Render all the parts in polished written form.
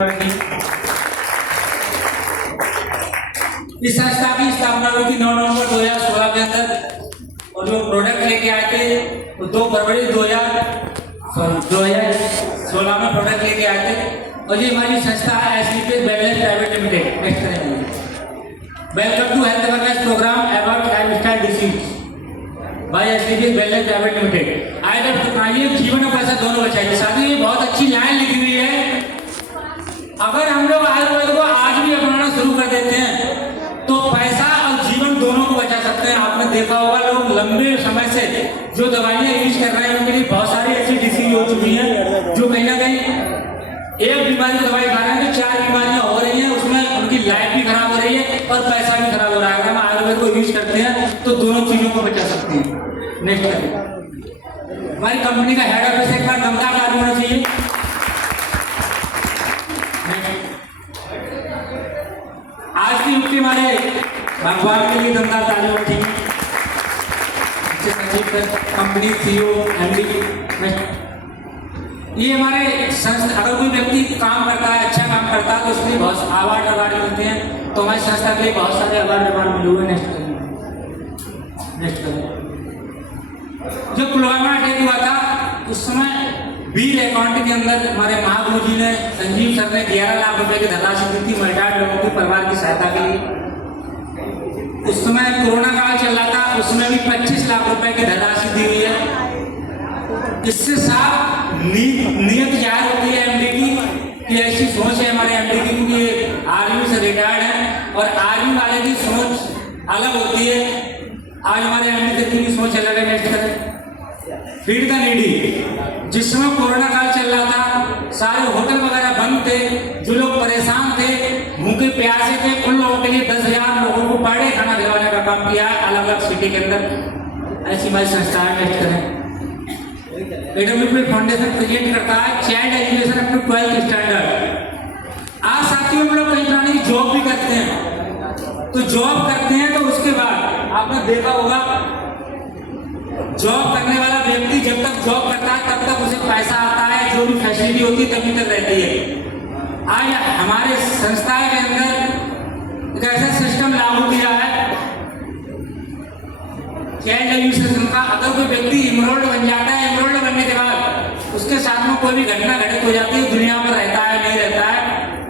इस संस्था की स्थापना हुई थी 9 नवंबर 2016 के अंदर और जो प्रोडक्ट लेके आए थे वो 2 फरवरी 2016 में प्रोडक्ट लेके आए थे। और ये हमारी संस्था है SLP wellness private limited. Next करेंगे। Welcome to health awareness programme about lifestyle disease by SLP wellness private limited. आज आप सुनाइए जीवन और पैसा दोनों बचाइए। साथ ही बहुत अच्छी लाइन लिखी हुई है, अगर हम लोग आयुर्वेद को आज भी अपनाना शुरू कर देते हैं तो पैसा और जीवन दोनों को बचा सकते हैं। आपने देखा होगा लोग लंबे समय से जो दवाइयां यूज कर रहे हैं उनके लिए बहुत सारी ऐसी डिसीज हो चुकी हैं जो कहीं ना कहीं एक बीमारी की दवाई खा रहे हैं तो 4 बीमारियां हो रही हैं, उसमें उनकी लाइफ भी खराब हो रही है और पैसा भी खराब हो रहा है। अगर हम आयुर्वेद को यूज करते हैं तो दोनों चीजों को बचा सकते हैं। नेक्स्ट करें। हमारी कंपनी का हेड ऑफिस एक बार दमदार आदमी होना चाहिए। आज की युक्ति हमारे भगवान के लिए दमदार ताली होती है। Company CEO MD. ये हमारे संस्था, अगर कोई व्यक्ति काम करता है, अच्छा काम करता है तो उसके लिए बहुत अवार्ड मिलते हैं। तो हमारी संस्था के लिए बहुत सारे अवार्ड मिले हुए। नेक्स्ट करें। जो पुलवामा अटैक हुआ था उस समय बिल अकाउंट के अंदर हमारे महागुरु जी ने, संजीव सर ने 11 लाख रुपए की धनराशि दी थी महिला लोगों के परिवार की सहायता के लिए। उस समय कोरोना काल चल रहा था, उसमें भी 25 लाख रुपए की धनराशि दी हुई है। इससे साफ नियत जाहिर होती है एमडी की कि ऐसी सोच है हमारे एमडी की, क्योंकि आर्मी से रिटायर्ड है और आर्मी वाले की सोच अलग होती है। आज हमारे एमडी की सोच अलग है। नेक्स्ट करें। Feed the needy. जिस समय कोरोना काल चल रहा था, सारे होटल वगैरह बंद थे, जो लोग परेशान थे, भूखे प्यासे थे, उन लोगों के लिए 10,000 लोगों को पर डे खाना दिलवाने का काम किया अलग अलग सिटी के अंदर। ऐसी हमारी संस्था है। नेक्स्ट करें। एडब्ल्यूपी फाउंडेशन प्रेजेंट करता है child education up to 12th standard. आज साथियों हम लोग कई तरह की जॉब भी करते हैं, तो जॉब करते हैं तो उसके बाद आपने देखा होगा जॉब करने वाला व्यक्ति जब तक जॉब करता है तब तक उसे पैसा आता है, जो भी फैसिलिटी होती है तभी तक रहती है। आज हमारे संस्था के अंदर एक ऐसा सिस्टम लागू किया है चाइल्ड एजुकेशन का। अगर कोई व्यक्ति इमरोल्ड बन जाता है, इमरोल्ड बनने के बाद उसके साथ में कोई भी घटना घटित हो जाती है, दुनिया में रहता है नहीं रहता है,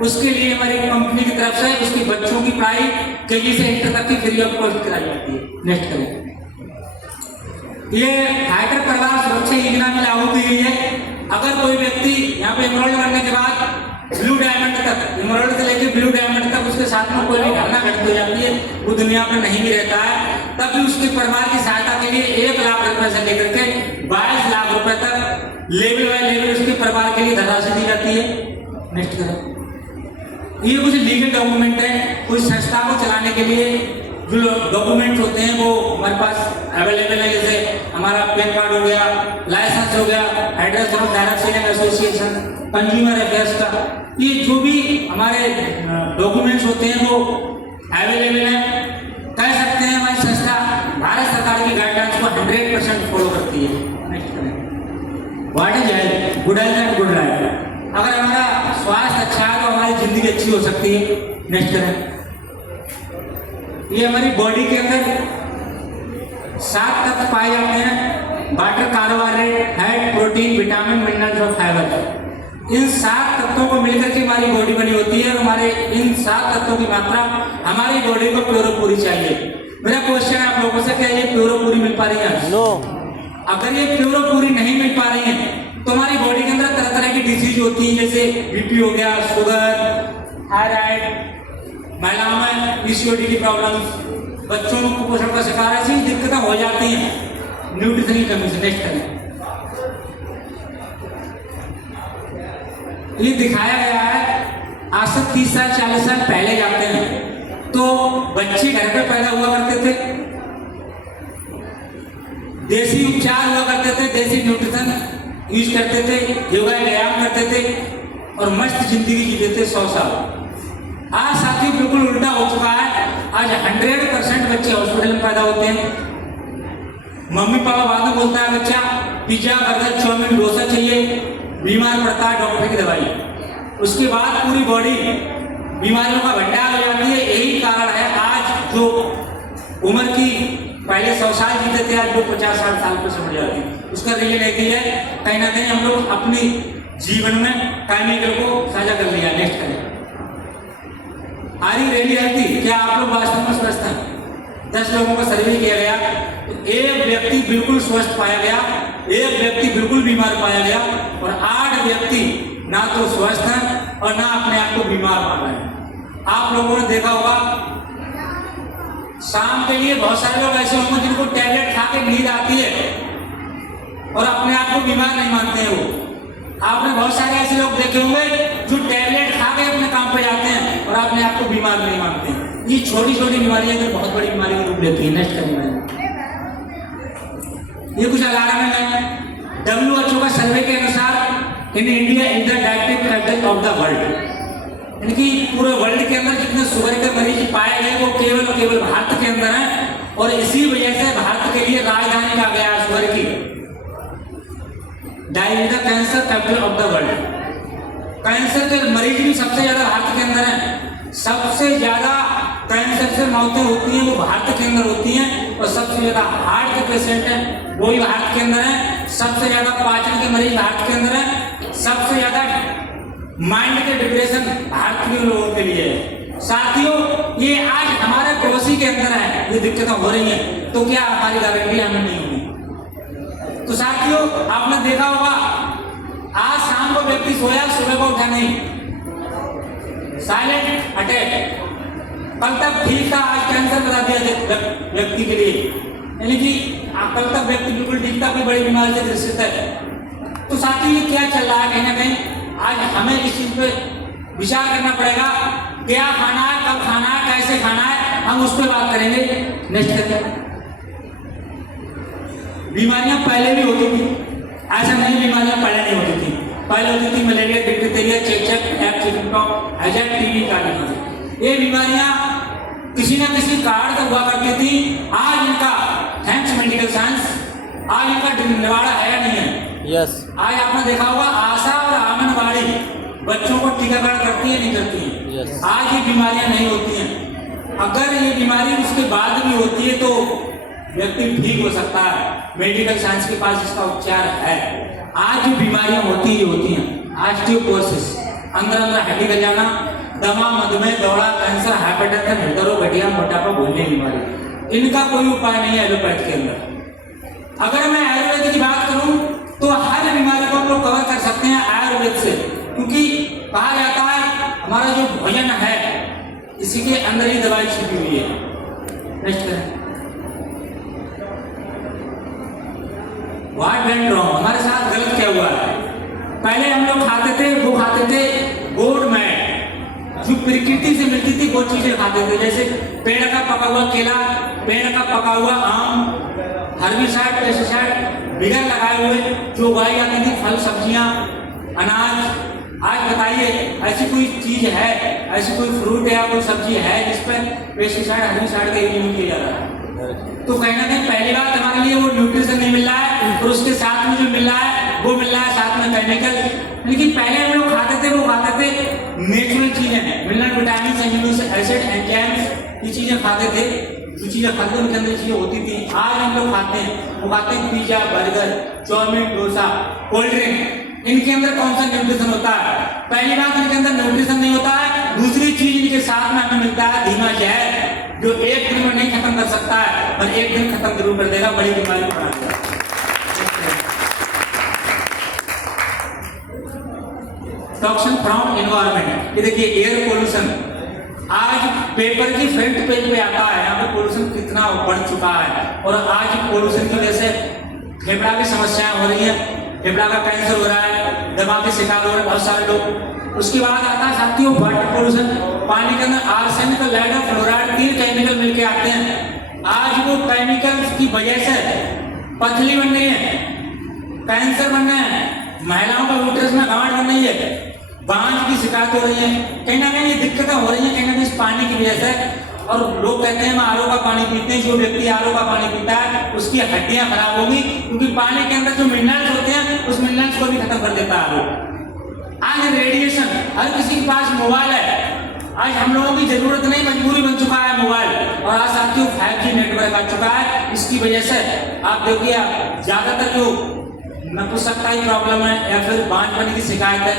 उसके लिए हमारी कंपनी की तरफ से उसकी बच्चों की पढ़ाई केजी से इंटर तक की फ्री ऑफ कॉस्ट कराई जाती है। नेक्स्ट करें। ये फाइटर परिवार सुरक्षा योजना में लागू की गई है। अगर कोई व्यक्ति यहाँ पे इमरोल्ड बनने के बाद ब्लू डायमंड तक, इमरोल्ड से लेकर ब्लू डायमंड तक उसके साथ में कोई भी घटना घटित हो जाती है, वो दुनिया में नहीं भी रहता है, तब भी उसके परिवार की सहायता के लिए 1 लाख रुपए से लेकर के 22 लाख रुपए तक लेवल बाय लेवल उसके परिवार के लिए धनराशि दी जाती है। नेक्स्ट करें। ये कुछ लीगल डॉक्यूमेंट है। कोई संस्था को चलाने के लिए जो डॉक्यूमेंट होते हैं वो हमारे पास अवेलेबल है, जैसे हमारा पैन कार्ड हो गया, लाइसेंस हो गया, address of direct selling association, consumer affairs का, ये जो भी हमारे डॉक्यूमेंट्स होते हैं वो अवेलेबल है। कह सकते हैं हमारी संस्था भारत सरकार की गाइडलाइंस को 100% फॉलो करती है। What is health? Good health and good life. अगर हमारा स्वास्थ्य अच्छा है तो हमारी जिंदगी अच्छी हो सकती है। नेक्स्ट करें। ये हमारी बॉडी के अंदर 7 तत्व पाए जाते हैं: water, carbohydrate, fat, protein, vitamin, minerals और फाइबर। इन 7 तत्वों को मिलकर के हमारी बॉडी बनी होती है और हमारे इन 7 तत्वों की मात्रा हमारी बॉडी को प्योर पूरी चाहिए। मेरा क्वेश्चन है आप लोगों से, क्या ये प्योर पूरी मिल पा रही है? नो। अगर ये प्योर पूरी नहीं मिल पा रही है तो हमारी बॉडी के अंदर तरह तरह की डिजीज होती है, जैसे बीपी हो गया, शुगर, थायराइड, महिलाओं में पीसीओडी की प्रॉब्लम, बच्चों को कुपोषण का शिकार, ऐसी दिक्कतें हो जाती हैं न्यूट्रिशन की कमी से। नेक्स्ट करें। ये दिखाया गया है आज से 30 साल 40 साल पहले जाते हैं तो बच्चे घर पे पैदा हुआ करते थे, देसी उपचार हुआ करते थे, देसी न्यूट्रिशन यूज करते थे, योगा व्यायाम करते थे और मस्त जिंदगी जीते थे 100 साल। आज साथियों बिल्कुल उल्टा हो चुका है। आज 100% बच्चे हॉस्पिटल में पैदा होते हैं। मम्मी पापा बाद में बोलता है बच्चा पिज्जा, बर्गर, चाउमीन, डोसा चाहिए, बीमार पड़ता है, डॉक्टर की दवाई। उसके बाद पूरी बॉडी बीमारियों का भंडार हो जाती है। यही कारण है आज जो उम्र की पहले 100 साल जीते थे, आज जो 50-60 साल पे समझ जाती है। उसका रीजन एक ही है, कहीं ना कहीं हम लोग अपनी जीवन में केमिकल को साझा कर लिया। नेक्स्ट करें, आर यू रियली हेल्थी? क्या आप लोग वास्तव में स्वस्थ हैं? 10 लोगों का सर्वे किया गया तो एक व्यक्ति बिल्कुल स्वस्थ पाया गया, एक व्यक्ति बिल्कुल बीमार पाया गया और 8 व्यक्ति ना तो स्वस्थ हैं और ना अपने आप को बीमार पा रहे हैं। आप लोगों ने देखा होगा शाम के लिए बहुत सारे लोग ऐसे होंगे जिनको टैबलेट खा के नींद आती है और अपने आप को बीमार नहीं मानते हैं। वो आपने बहुत सारे ऐसे लोग देखे होंगे जो टैबलेट खा के अपने काम पे जाते हैं और अपने आप को बीमार नहीं मानते हैं। ये छोटी छोटी बीमारियां तो बहुत बड़ी बीमारी का रूप लेती है। नेक्स्ट करेंगे, ये कुछ अलार्म है। WHO का सर्वे के अनुसार in India is the diabetic capital of the world, इनकी पूरे वर्ल्ड के अंदर जितने शुगर के मरीज पाए गए वो केवल और केवल भारत के अंदर हैं और इसी वजह से भारत के लिए राजधानी कहा गया है शुगर की। Diabetes the cancer capital of the world, cancer के मरीज भी सबसे ज्यादा भारत के अंदर हैं। सबसे ज्यादा कैंसर से मौतें होती हैं वो भारत के अंदर होती हैं और सबसे ज्यादा हार्ट के पेशेंट हैं वो भी भारत के अंदर हैं। सबसे ज्यादा पाचन के मरीज भारत के अंदर हैं। सबसे ज्यादा माइंड के डिप्रेशन भारत के लोगों के लिए है। साथियों, ये आज हमारे पड़ोसी के अंदर है, ये दिक्कतें हो रही हैं, तो क्या हमारी गारंटी हमें नहीं होगी? तो साथियों, आपने देखा होगा आज शाम को व्यक्ति सोया, सुबह को उठा नहीं, साइलेंट अटैक। कल तक ठीक था, आज कैंसर बता दिया व्यक्ति के लिए, यानी कि कल तक व्यक्ति बिल्कुल ठीक था, कोई बड़ी बीमारी से ग्रसित है। तो साथियों, ये क्या चल रहा है? कहीं ना कहीं आज हमें इस चीज पे विचार करना पड़ेगा। क्या खाना है, कब खाना है, कैसे खाना है, हम उस पर बात करेंगे। नेक्स्ट करते हैं, बीमारियां पहले भी होती थी, ऐसा नहीं बीमारियां पहले नहीं होती थी। पहले होती थी मलेरिया, डिप्थीरिया, चेचक, चिकनपॉक्स, हैजा, टीबी का बीमारी। ये बीमारियां किसी न किसी कारण से हुआ करती थी। आज इनका थैंक्स मेडिकल साइंस, आज इनका निवाड़ा है या नहीं है? यस। आज आपने देखा होगा आशा और आंगनबाड़ी बच्चों को टीकाकरण करती है, नहीं करती है? यस। आज ये बीमारियां नहीं होती हैं। अगर ये बीमारी उसके बाद भी होती है तो व्यक्ति ठीक हो सकता है, मेडिकल साइंस के पास इसका उपचार है। आज जो बीमारियां होती हैं, ऑस्टियोपोरोसिस, अंदर हड्डी गल जाना, दमा, मधुमेह, दौरा, कैंसर, हाइपरटेंशन, हृदय रोग, गठिया, मोटापा, भूलने की बीमारी, इनका कोई उपाय नहीं है एलोपैथ के अंदर। अगर मैं आयुर्वेद की बात करूं तो हर बीमारी को हम लोग कवर कर सकते हैं आयुर्वेद से, क्योंकि कहा जाता है हमारा जो भोजन है इसी के अंदर ही दवाई छिपी हुई है। नेक्स्ट करें, व्हाट वेंट रॉन्ग, हमारे साथ गलत क्या हुआ है? पहले हम लोग खाते थे गोड मैट, जो प्रकृति से मिलती थी वो चीजें खाते थे, जैसे पेड़ का पका हुआ केला, पेड़ का पका हुआ आम, हर्बिसाइड, पेस्टिसाइड बिगर लगाए हुए जो उगाई जाती थी, फल, सब्जियां, अनाज। आज बताइए ऐसी कोई चीज है, ऐसी कोई फ्रूट या कोई सब्जी है जिस पर पेस्टिसाइड, हर्बिसाइड का यूज किया जा रहा है? तो कहीं ना कहीं पहली बात हमारे लिए वो न्यूट्रिशन नहीं मिल रहा है और उसके साथ में जो मिल रहा है वो मिल रहा है साथ में केमिकल। लेकिन पहले हम लोग खाते थे नेचुरल चीजें, mineral, vitamin, amino acid, enzymes, ये चीजें खाते थे, जो चीजें खाते थे उनके अंदर चीजें होती थी। आज हम लोग खाते हैं pizza, burger, chow mein, dosa, cold drink, इनके अंदर कौन सा न्यूट्रिशन होता है? पहली बात, इनके अंदर न्यूट्रिशन नहीं होता है। दूसरी चीज, इनके साथ में हमें मिलता है धीमा जहर, जो एक दिन में नहीं खत्म कर सकता है और एक दिन खत्म जरूर कर देगा, बड़ी बीमारी बना देगा। टॉक्सिन फ्रॉम एनवायरनमेंट, ये देखिए एयर पोल्यूशन, आज पेपर की फ्रंट पेज पे आता है, यहाँ पे पोल्यूशन कितना बढ़ चुका है और आज पोल्यूशन की वजह से फेफड़ा की समस्याएं हो रही है, फेफड़ा का कैंसर हो रहा है, दमा के शिकार हो रहे हैं बहुत सारे लोग। उसके बाद आता है साथियों वाटर पोल्यूशन, पानी के अंदर आर्सेनिक, लेड, फ्लोराइड, 3 केमिकल मिलके आते हैं। आज वो केमिकल की वजह से पथरी बन रही है, कैंसर बन रहे हैं, महिलाओं का यूट्रस में गांठ बन रही है, बांझ की शिकायत हो रही है, कहीं ना कहीं ये दिक्कतें हो रही हैं कहीं ना कहीं इस पानी की वजह से। और लोग कहते हैं हम आरओ का पानी पीते हैं, जो व्यक्ति आरओ का पानी पीता है उसकी हड्डियां खराब होगी, क्योंकि पानी के अंदर जो मिनरल्स होते हैं उस मिनरल्स को भी खत्म कर देता है आरओ। आज रेडिएशन, हर किसी के पास मोबाइल है, आज हम लोगों की जरूरत नहीं, मजबूरी बन चुका है मोबाइल। और आज साथियों 5G नेटवर्क आ चुका है। इसकी वजह से आप देखिए, आप ज्यादातर जो नपुंसकता की प्रॉब्लम है या फिर बांझपन की शिकायत है,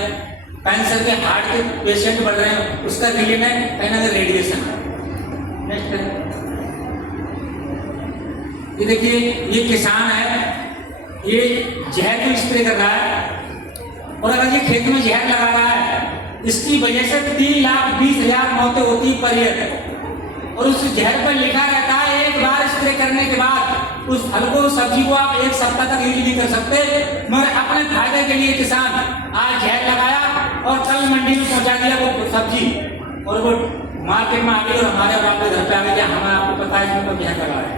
कैंसर के, हार्ट के पेशेंट बढ़ रहे हैं, उसका रीजन है कहीं ना कहीं रेडिएशन। नेक्स्ट, ये देखिए, ये किसान है, ये जहर जो स्प्रे कर रहा है, और अगर ये खेत में जहर लगा रहा है, इसकी वजह से 3,20,000 मौतें होती पर ईयर। और उस जहर पर लिखा रहता है एक बार स्प्रे करने के बाद उस फल को, सब्जी को आप 1 सप्ताह तक यूज नहीं कर सकते। मगर अपने फायदे के लिए किसान आज जहर लगाया और कल मंडी में पहुंचा दिया वो सब्जी, और वो मार्केट में आ गई और हमारे और आपके घर पे आ गई। हमें आपको पता है इसमें जहर लगा है।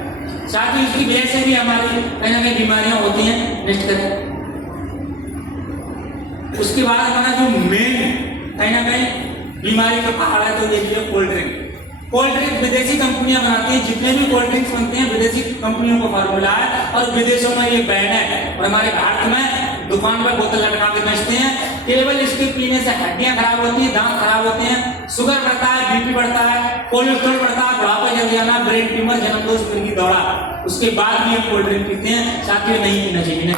साथ ही इसकी वजह से भी हमारी कहीं ना कहीं बीमारियां होती हैं। नेक्स्ट करें। उसके बाद हमारा जो मेन कहीं ना कहीं बीमारी का पहाड़ है, तो ये कोल्ड ड्रिंक। कोल्ड ड्रिंक विदेशी कंपनियां बनाती हैं, जितने भी कोल्ड ड्रिंक्स बनते हैं विदेशी कंपनियों का फॉर्मूला है, और विदेशों में ये बैन है। और हमारे भारत में दुकान पर बोतल लटका के बेचते हैं। केवल इसके पीने से हड्डियां खराब होती हैं, दांत खराब होते हैं, शुगर बढ़ता है, बीपी बढ़ता है, कोलेस्ट्रॉल बढ़ता है, बुढ़ापा जल्दी आना, ब्रेन ट्यूमर, जन्मदोष, मिर्गी दौरा। उसके बाद भी ये कोल्ड ड्रिंक पीते हैं। साथियों नहीं पीना चाहिए।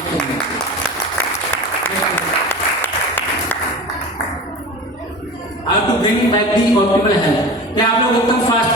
How to bring back the optimal health? क्या आप लोग एकदम फास्ट